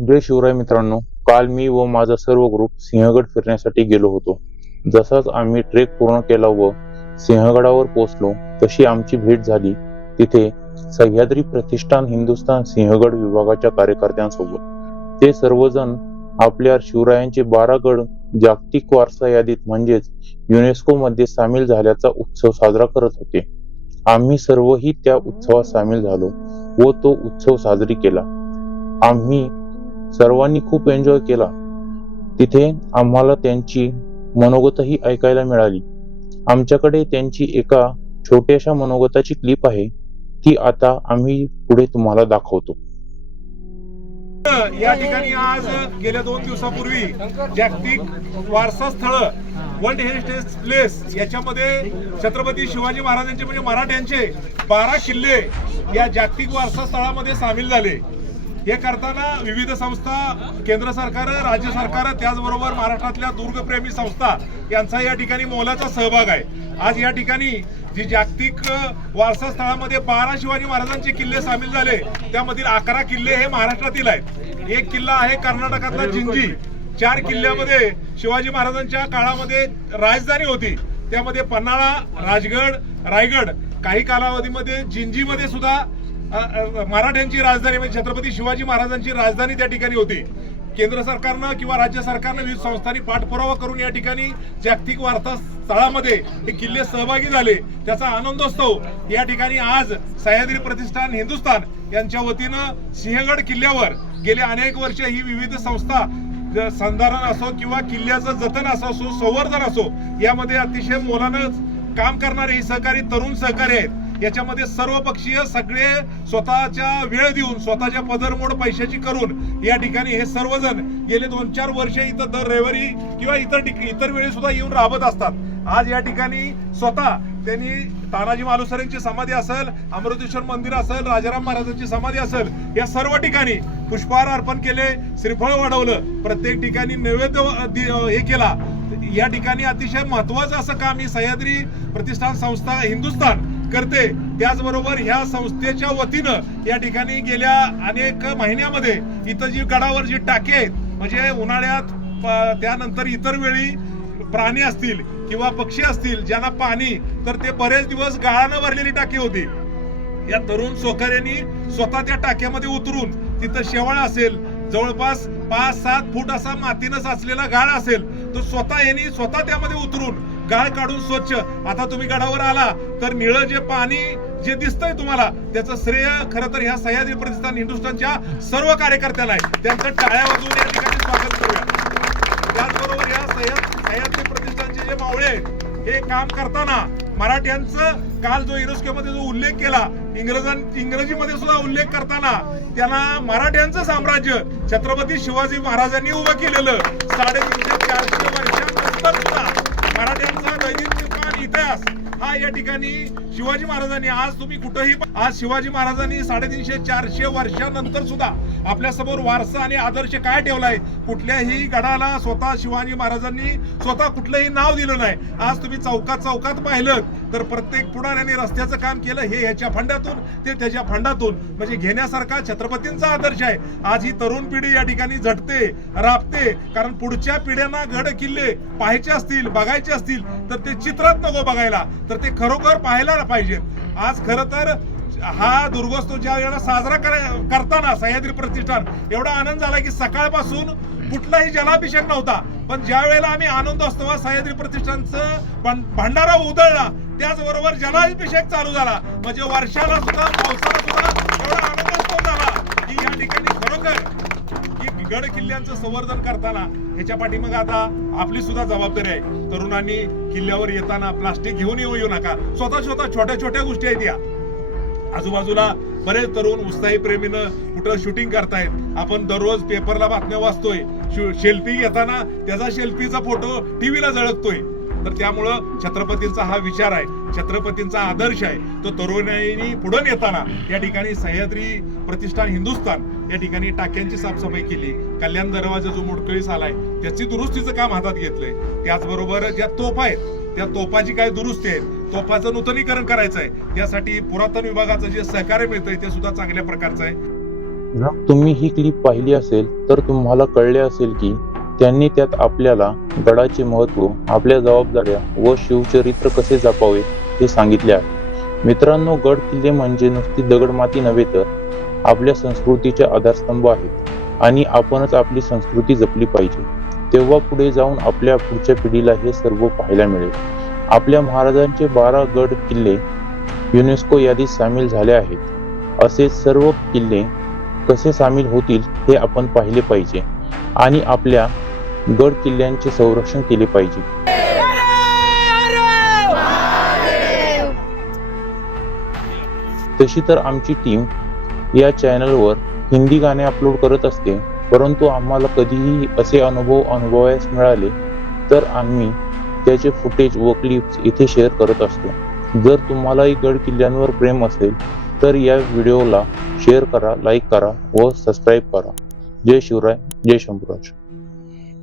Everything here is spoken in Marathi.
जय शिवराय मित्रांनो काल मी व माझा सर्व ग्रुप सिंहगड फिरण्यासाठी गेलो होतो. जसाच आम्ही ट्रेक पूर्ण केला व सिंहगडावर पोहोचलो तशी आमची भेट झाली. तिथे सह्याद्री प्रतिष्ठान हिंदुस्थान सिंहगड विभागाच्या कार्यकर्त्यांसोबत. ते सर्वजण आपल्या शिवरायांचे बारागड जागतिक वारसा यादीत म्हणजेच युनेस्को मध्ये सामील झाल्याचा उत्सव साजरा करत होते. आम्ही सर्वही त्या उत्सवात सामील झालो व तो उत्सव साजरी केला. आम्ही सर्वांनी खूप एन्जॉय केला. तिथे आम्हाला त्यांची मनोगतही ऐकायला मिळाली. आमच्याकडे त्यांची एका छोट्याशा मनोगताची क्लिप आहे. ती आता आम्ही पुढे तुम्हाला दाखवतो. या ठिकाणी आज गेल्या दोन दिवसापूर्वी जागतिक वारसा स्थळ वर्ल्ड हेरिटेज प्लेस याच्यामध्ये छत्रपती शिवाजी महाराजांचे म्हणजे मराठ्यांचे बारा किल्ले या जागतिक वारसा स्थळामध्ये सामील झाले. हे करताना विविध संस्था केंद्र सरकार राज्य सरकार त्याचबरोबर महाराष्ट्रातल्या दुर्गप्रेमी संस्था यांचा या ठिकाणी मोलाचा सहभाग आहे. आज या ठिकाणी जी जागतिक वारसा स्थळामध्ये बारा शिवाजी महाराजांचे किल्ले सामील झाले त्यामधील अकरा किल्ले हे महाराष्ट्रातील आहेत. एक किल्ला आहे कर्नाटकातला जिंजी चार किल्ल्यामध्ये शिवाजी महाराजांच्या काळामध्ये राजधानी होती. त्यामध्ये पन्हाळा राजगड रायगड काही कालावधीमध्ये जिंजीमध्ये सुद्धा मराठ्यांची राजधानी म्हणजे छत्रपती शिवाजी महाराजांची राजधानी त्या ठिकाणी होती. केंद्र सरकारनं किंवा राज्य सरकारनं विविध संस्थांनी पाठपुरावा करून या ठिकाणी जागतिक वार्ता स्थळामध्ये हे किल्ले सहभागी झाले त्याचा आनंदोत्सव या ठिकाणी आज सह्याद्री प्रतिष्ठान हिंदुस्थान यांच्या वतीनं सिंहगड किल्ल्यावर गेले अनेक वर्ष ही विविध संस्था संधारण असो किंवा किल्ल्याचं जतन असो असो संवर्धन असो यामध्ये अतिशय मोलानं काम करणारे ही सहकारी तरुण सहकारी आहेत. याच्यामध्ये सर्व पक्षीय सगळे स्वतःच्या वेळ देऊन स्वतःच्या पदरमोड पैशाची करून या ठिकाणी हे सर्वजण गेले दोन चार वर्ष इथं दर रविवारी किंवा इतर इतर वेळी सुद्धा येऊन राबत असतात. आज या ठिकाणी स्वतः त्यांनी तानाजी मालुसरेंची समाधी असेल अमृतेश्वर मंदिर असेल राजाराम महाराजांची समाधी असेल या सर्व ठिकाणी पुष्पहार अर्पण केले श्रीफळ वाढवलं प्रत्येक ठिकाणी नैवेद्य हे केला. या ठिकाणी अतिशय महत्वाचं असं काम ही सह्याद्री प्रतिष्ठान संस्था हिंदुस्थान करते. त्याचबरोबर ह्या संस्थेच्या वतीनं या ठिकाणी गेल्या अनेक महिन्यामध्ये इथं जी गडावर जी टाके आहेत म्हणजे उन्हाळ्यात त्यानंतर इतर वेळी प्राणी असतील किंवा पक्षी असतील ज्यांना पाणी तर ते बरेच दिवस गाळानं भरलेली टाकी होती. या तरुण सोकाऱ्यांनी स्वतः त्या टाक्यामध्ये उतरून तिथं शेवाळ असेल जवळपास पाच सात फूट असा मातीनं साचलेला गाळ असेल तो स्वतः यांनी स्वतः त्यामध्ये उतरून गाळ काढून स्वच्छ. आता तुम्ही गडावर आला तर निळं जे पाणी जे दिसतंय तुम्हाला त्याचं श्रेय खरं तर ह्या सह्याद्री प्रतिष्ठान हिंदुस्थानच्या सर्व कार्यकर्त्यांना आहे. त्यांचं टाळ्या वाजवून या ठिकाणी स्वागत करूया. त्याचबरोबर या सह्याद्री प्रतिष्ठानचे जे मावळे आहेत हे काम करताना मराठ्यांचं काल जो युनेस्को जो उल्लेख केला इंग्रजां इंग्रजीमध्ये सुद्धा उल्लेख करताना त्यांना मराठ्यांचं साम्राज्य छत्रपती शिवाजी महाराजांनी उभं केलेलं साडेतीनशे चारशे वर्षानंतर सुद्धा मराठ्यांचा दैदिप्यमान इतिहास हा या ठिकाणी शिवाजी महाराजांनी आज तुम्ही कुठंही आज शिवाजी महाराजांनी साडेतीनशे चारशे वर्षानंतर सुद्धा आपल्यासमोर वारसा आणि आदर्श काय ठेवलाय? कुठल्याही गडाला स्वतः शिवाजी महाराजांनी स्वतः कुठलंही नाव दिलं नाही. आज तुम्ही चौकात चौकात पाहिलं तर प्रत्येक पुढाऱ्याने रस्त्याचं काम केलं हे ह्याच्या फंडातून ते त्याच्या फंडातून. म्हणजे घेण्यासारखा छत्रपतींचा आदर्श आहे. आज ही तरुण पिढी या ठिकाणी झटते राबते कारण पुढच्या पिढ्यांना गड किल्ले पाहायचे असतील बघायचे असतील तर ते चित्रात नको बघायला. तर ते खरोखर पाहायला पाहिजे. आज खरं तर हा दुर्गोत्सव ज्या वेळेला साजरा करताना सह्याद्री प्रतिष्ठान एवढा आनंद झाला की सकाळपासून कुठलाही जलाभिषेक नव्हता. पण ज्या वेळेला आम्ही आनंदोत्सवात सह्याद्री प्रतिष्ठानचं भंडारा उधळला त्याचबरोबर जलाभिषेक चालू झाला. म्हणजे वर्षाला सुद्धा पावसाला सुद्धा एवढा आनंदोत्सव झाला की या ठिकाणी खरोखर की गड किल्ल्यांचं संवर्धन करताना ह्याच्या पाठीमागे आता आपली सुद्धा जबाबदारी आहे. तरुणांनी किल्ल्यावर येताना प्लास्टिक घेऊन येऊ येऊ नका. स्वतः स्वतः छोट्या छोट्या गोष्टी आहेत या. आजूबाजूला बरेच तरुण उत्साही प्रेमीनं कुठं शूटिंग करतायत. आपण दररोज पेपरला बातम्या वाचतोय. शेल्फी घेताना त्याचा शेल्फीचा फोटो टीव्हीला झळकतोय. तर त्यामुळं छत्रपतींचा हा विचार आहे. छत्रपतींचा आदर्श आहे. तो तरुणाईनी पुढे नेताना या ठिकाणी सह्याद्री प्रतिष्ठान हिंदुस्थान या ठिकाणी टाक्यांची साफसफाई केली. कल्याण दरवाजा जो मुडकळीस आलाय त्याची दुरुस्तीचं काम हातात घेतलंय. त्याचबरोबर ज्या तोफा आहेत त्या तोफाची काय दुरुस्ती आहे तोफाचं नूतनीकरण करायचं आहे त्यासाठी पुरातन विभागाचं जे सहकार्य मिळतंय ते सुद्धा चांगल्या प्रकारचं आहे. जर तुम्ही ही क्लिप पाहिली असेल तर तुम्हाला कळले असेल की त्यांनी त्यात आपल्याला गडाचे महत्त्व आपल्या जबाबदाऱ्या व शिवचरित्र कसे जपावे हे सांगितले आहे. मित्रांनो गड किल्ले म्हणजे नुसती दगडमाती नव्हे तर आपल्या संस्कृतीचे आधारस्तंभ आहेत आणि आपणच आपली संस्कृती जपली पाहिजे. तेव्हा पुढे जाऊन आपल्या पुढच्या पिढीला हे सर्व पाहायला मिळेल. आपल्या महाराजांचे बारा गड किल्ले युनेस्को यादीत सामील झाले आहेत. असे सर्व किल्ले कसे सामील होतील हे आपण पाहिले पाहिजे आणि आपल्या गड किल्ल्यांचे संरक्षण केले पाहिजे. तशी तर आमची टीम या चॅनलवर हिंदी गाणे अपलोड करत असते परंतु आम्हाला कधीही असे अनुभव अनुभवायस मिळाले तर आम्ही त्याचे फुटेज व क्लिप्स इथे शेअर करत असतो. जर तुम्हालाही गड किल्ल्यांवर प्रेम असेल तर या व्हिडिओला शेअर करा लाईक करा व सबस्क्राईब करा. जय शिवराय जय शंभूराज.